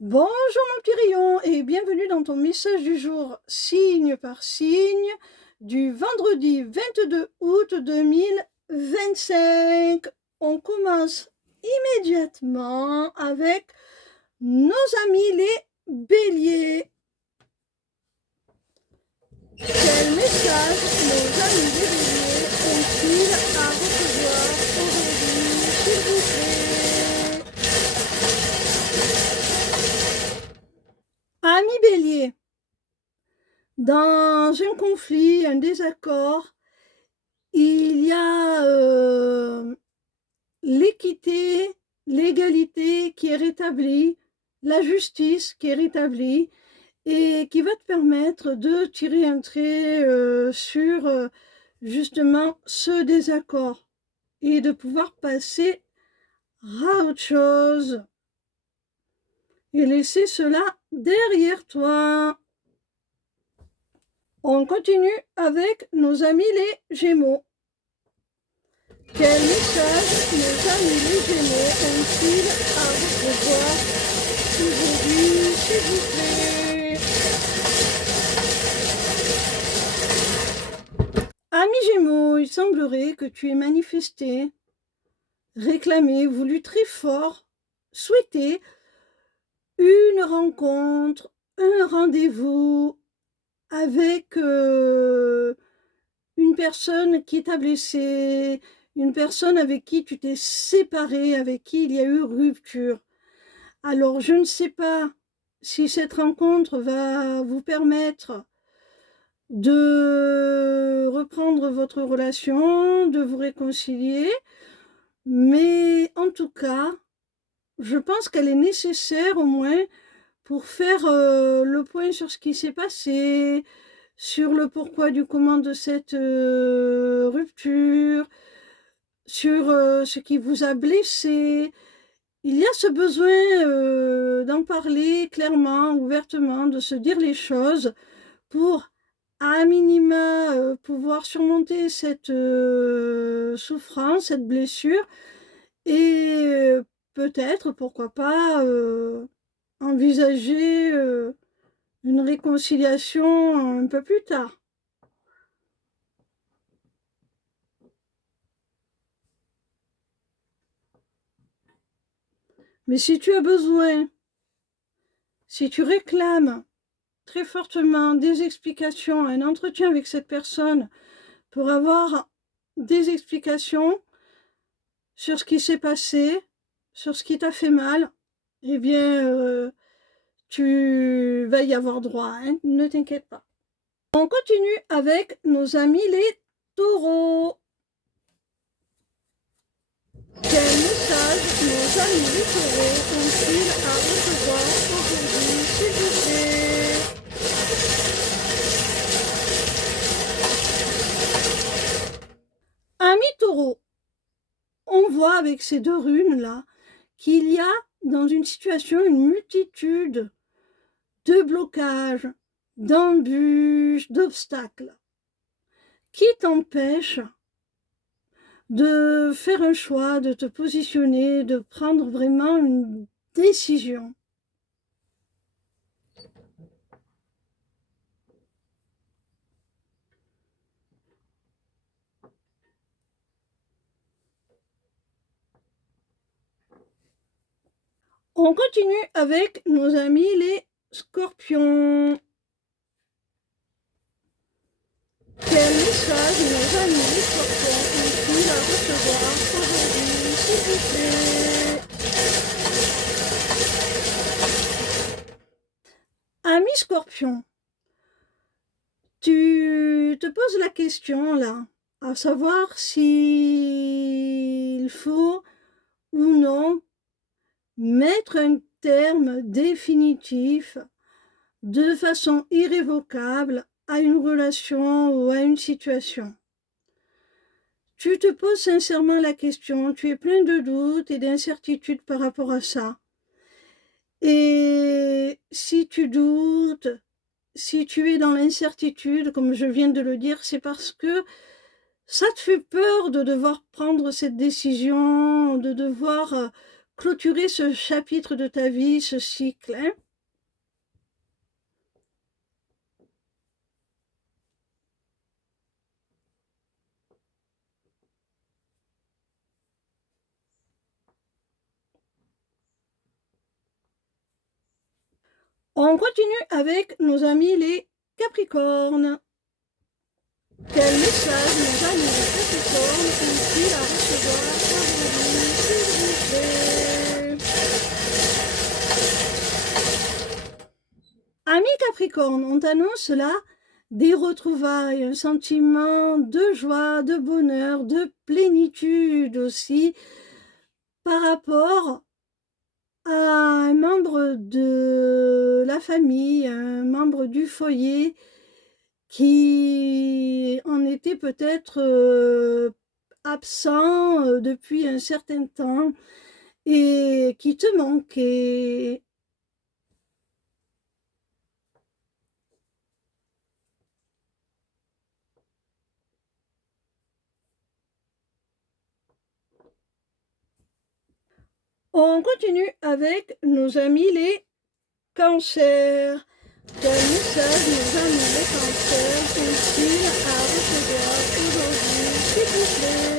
Bonjour mon petit rayon et bienvenue dans ton message du jour signe par signe du vendredi 22 août 2025. On commence immédiatement avec nos amis les béliers. Quel message nos amis les béliers ont-ils à recevoir aujourd'hui, s'il vous plaît? Amis bélier, dans un conflit, un désaccord, il y a l'équité, l'égalité qui est rétablie, la justice qui est rétablie et qui va te permettre de tirer un trait sur justement ce désaccord et de pouvoir passer à autre chose et laisser cela derrière toi. On continue avec nos amis les Gémeaux. Quel message nos amis les Gémeaux ont-ils à recevoir aujourd'hui, s'il vous plaît? Amis Gémeaux, il semblerait que tu aies manifesté, réclamé, voulu très fort, souhaité une rencontre, un rendez-vous avec une personne qui t'a blessé, une personne avec qui tu t'es séparé, avec qui il y a eu rupture. Alors, je ne sais pas si cette rencontre va vous permettre de reprendre votre relation, de vous réconcilier, mais en tout cas, je pense qu'elle est nécessaire au moins pour faire le point sur ce qui s'est passé, sur le pourquoi du comment de cette rupture, sur ce qui vous a blessé. Il y a ce besoin d'en parler clairement, ouvertement, de se dire les choses pour, à minima, pouvoir surmonter cette souffrance, cette blessure et peut-être, pourquoi pas, envisager une réconciliation un peu plus tard. Mais si tu as besoin, si tu réclames très fortement des explications, un entretien avec cette personne pour avoir des explications sur ce qui s'est passé, sur ce qui t'a fait mal, eh bien, tu vas y avoir droit, hein, ne t'inquiète pas. On continue avec nos amis les taureaux. Quel message nos amis les taureaux ont-ils à recevoir aujourd'hui, s'il vous plaît? Amis taureaux, on voit avec ces deux runes-là qu'il y a dans une situation une multitude de blocages, d'embûches, d'obstacles qui t'empêchent de faire un choix, de te positionner, de prendre vraiment une décision. On continue avec nos amis les scorpions. Quel message nos amis les scorpions ont-ils à recevoir aujourd'hui, s'il vous plaît? Ami scorpion, tu te poses la question là, à savoir s'il faut ou non mettre un terme définitif de façon irrévocable à une relation ou à une situation. Tu te poses sincèrement la question, tu es plein de doutes et d'incertitudes par rapport à ça. Et si tu doutes, si tu es dans l'incertitude, comme je viens de le dire, c'est parce que ça te fait peur de devoir prendre cette décision, de devoir clôturer ce chapitre de ta vie, ce cycle, hein. On continue avec nos amis les Capricornes. Quel message nos amis les Capricornes ont-ils à recevoir aujourd'hui, s'il vous plaît? Amis Capricornes, on t'annonce là des retrouvailles, un sentiment de joie, de bonheur, de plénitude aussi par rapport à un membre de la famille, un membre du foyer qui en était peut-être absent depuis un certain temps et qui te manquait. On continue avec nos amis les cancers. Quel message nos amis les cancers ont-ils à recevoir aujourd'hui, s'il vous plaît?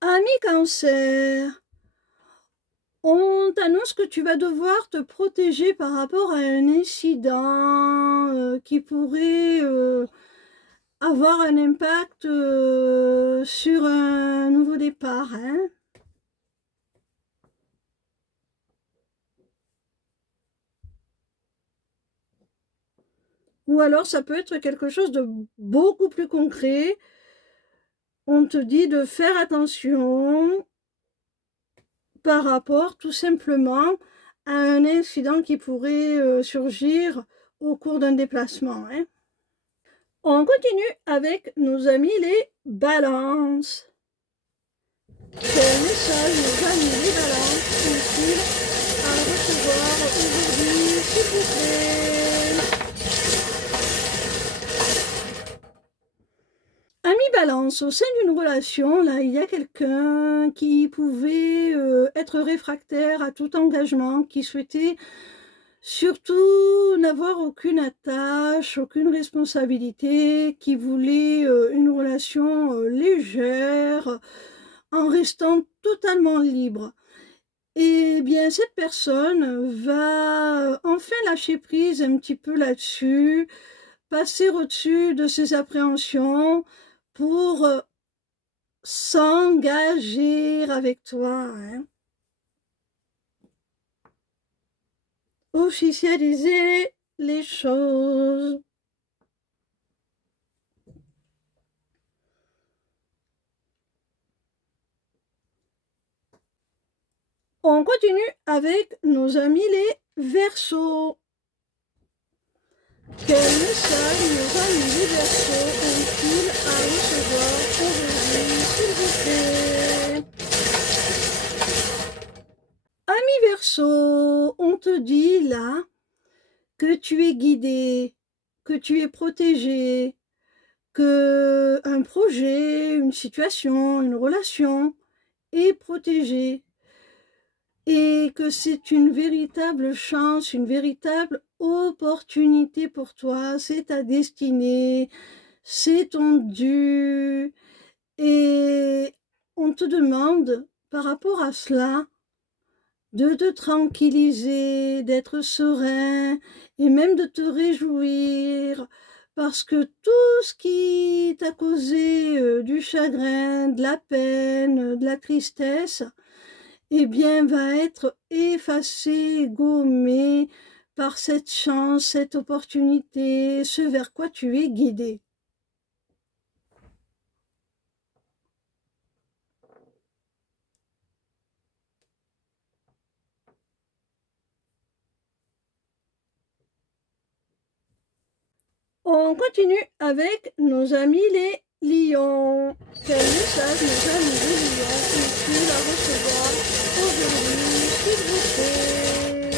Amis cancer, on t'annonce que tu vas devoir te protéger par rapport à un incident qui pourrait avoir un impact sur un nouveau départ, hein. Ou alors ça peut être quelque chose de beaucoup plus concret. On te dit de faire attention par rapport tout simplement à un incident qui pourrait surgir au cours d'un déplacement, hein. On continue avec nos amis les balances. Quel message nos amis les balances ont-ils à recevoir aujourd'hui, s'il vous plaît? Amis balance, au sein d'une relation, là, il y a quelqu'un qui pouvait être réfractaire à tout engagement, qui souhaitait surtout n'avoir aucune attache, aucune responsabilité, qui voulait une relation légère, en restant totalement libre. Eh bien, cette personne va enfin lâcher prise un petit peu là-dessus, passer au-dessus de ses appréhensions pour s'engager avec toi, hein. Officialiser les choses. On continue avec nos amis les Verseaux. Quel message nos amis les Verseaux ont-ils à recevoir aujourd'hui, s'il vous plaît? Amis Verseaux, on te dit là que tu es guidé, que tu es protégé, que un projet, une situation, une relation est protégée et que c'est une véritable chance, une véritable opportunité pour toi, c'est ta destinée, c'est ton dû et on te demande par rapport à cela de te tranquilliser, d'être serein et même de te réjouir parce que tout ce qui t'a causé du chagrin, de la peine, de la tristesse, eh bien, va être effacé, gommé par cette chance, cette opportunité, ce vers quoi tu es guidé. On continue avec nos amis les lions. Quel message nos amis les lions ont-ils à recevoir aujourd'hui, s'il vous plaît?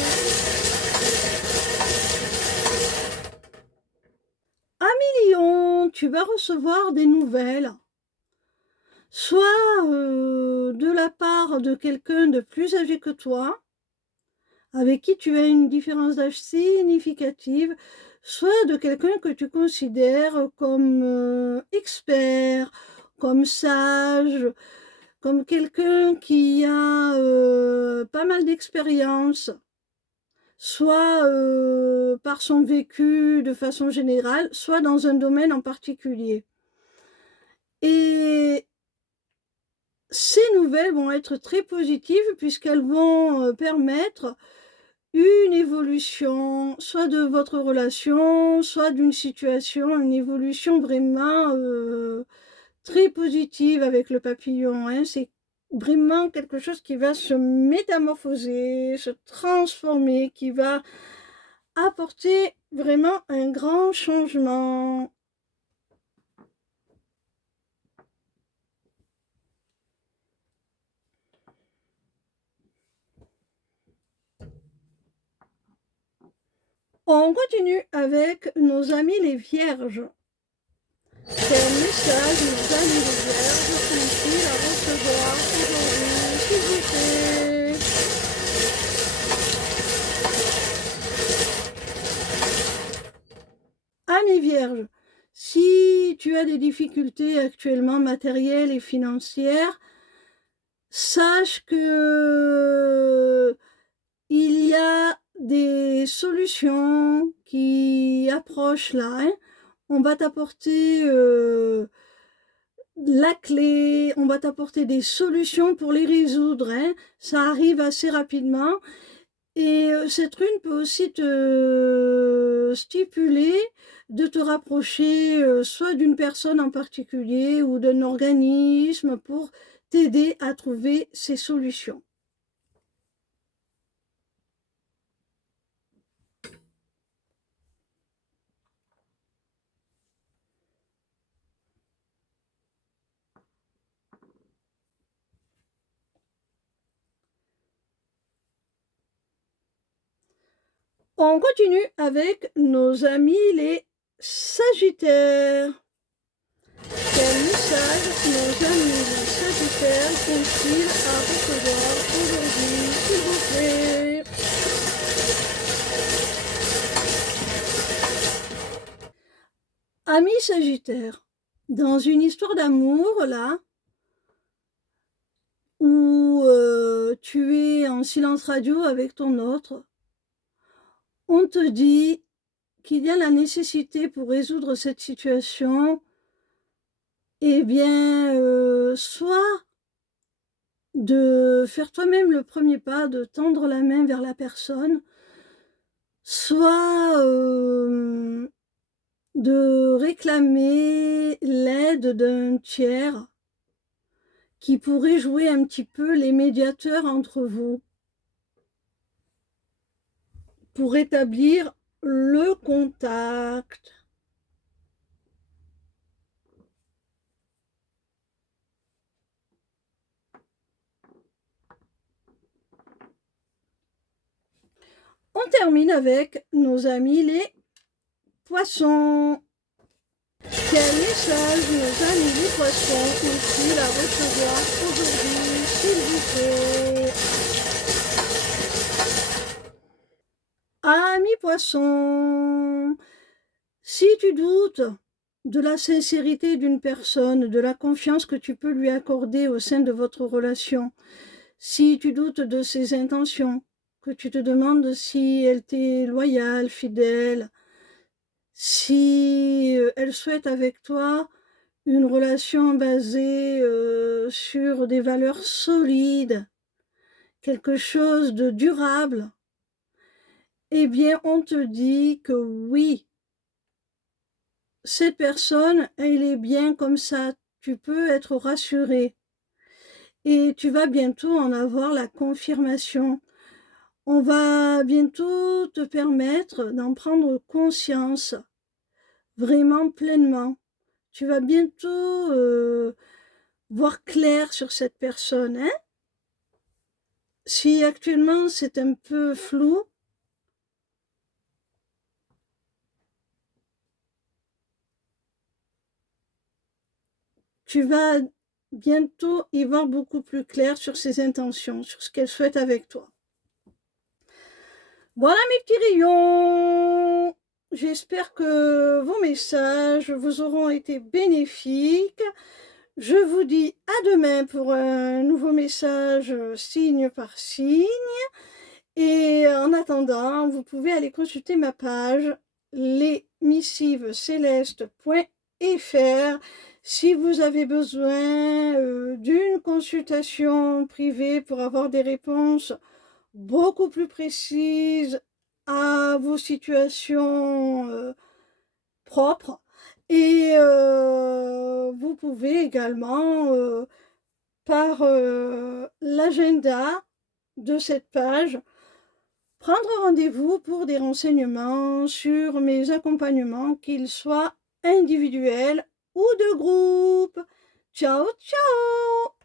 Ami lion, tu vas recevoir des nouvelles soit de la part de quelqu'un de plus âgé que toi, avec qui tu as une différence d'âge significative, soit de quelqu'un que tu considères comme expert, comme sage, comme quelqu'un qui a pas mal d'expérience, soit par son vécu de façon générale, soit dans un domaine en particulier. Et ces nouvelles vont être très positives puisqu'elles vont permettre une évolution, soit de votre relation, soit d'une situation, une évolution vraiment très positive avec le papillon, hein. C'est vraiment quelque chose qui va se métamorphoser, se transformer, qui va apporter vraiment un grand changement. On continue avec nos amis les vierges. Quel message nos amis les vierges ont-ils à recevoir aujourd'hui, s'il vous plaît? Amis vierges, si tu as des difficultés actuellement matérielles et financières, sache que il y a des solutions qui approchent là, hein. On va t'apporter la clé, on va t'apporter des solutions pour les résoudre, hein. Ça arrive assez rapidement. Et cette rune peut aussi te stipuler de te rapprocher soit d'une personne en particulier ou d'un organisme pour t'aider à trouver ces solutions. On continue avec nos amis les Sagittaires. Quel message nos amis les Sagittaires sont-ils à recevoir aujourd'hui, s'il vous plaît? Amis Sagittaires, dans une histoire d'amour, là, où tu es en silence radio avec ton autre, on te dit qu'il y a la nécessité pour résoudre cette situation, eh bien, soit de faire toi-même le premier pas, de tendre la main vers la personne, soit de réclamer l'aide d'un tiers qui pourrait jouer un petit peu les médiateurs entre vous pour établir le contact. On termine avec nos amis les poissons. Quel message nos amis les poissons ont-ils à recevoir aujourd'hui, s'il vous plaît? Amis poissons, si tu doutes de la sincérité d'une personne, de la confiance que tu peux lui accorder au sein de votre relation, si tu doutes de ses intentions, que tu te demandes si elle t'est loyale, fidèle, si elle souhaite avec toi une relation basée sur des valeurs solides, quelque chose de durable, eh bien on te dit que oui, cette personne, elle est bien comme ça, tu peux être rassuré et tu vas bientôt en avoir la confirmation. On va bientôt te permettre d'en prendre conscience, vraiment pleinement. Tu vas bientôt voir clair sur cette personne, hein? Si actuellement c'est un peu flou, tu vas bientôt y voir beaucoup plus clair sur ses intentions, sur ce qu'elle souhaite avec toi. Voilà mes petits rayons. J'espère que vos messages vous auront été bénéfiques. Je vous dis à demain pour un nouveau message signe par signe. Et en attendant, vous pouvez aller consulter ma page lesmissivescélestes.fr si vous avez besoin d'une consultation privée pour avoir des réponses beaucoup plus précises à vos situations propres. Et vous pouvez également, par l'agenda de cette page, prendre rendez-vous pour des renseignements sur mes accompagnements, qu'ils soient individuels ou de groupe. Ciao, ciao!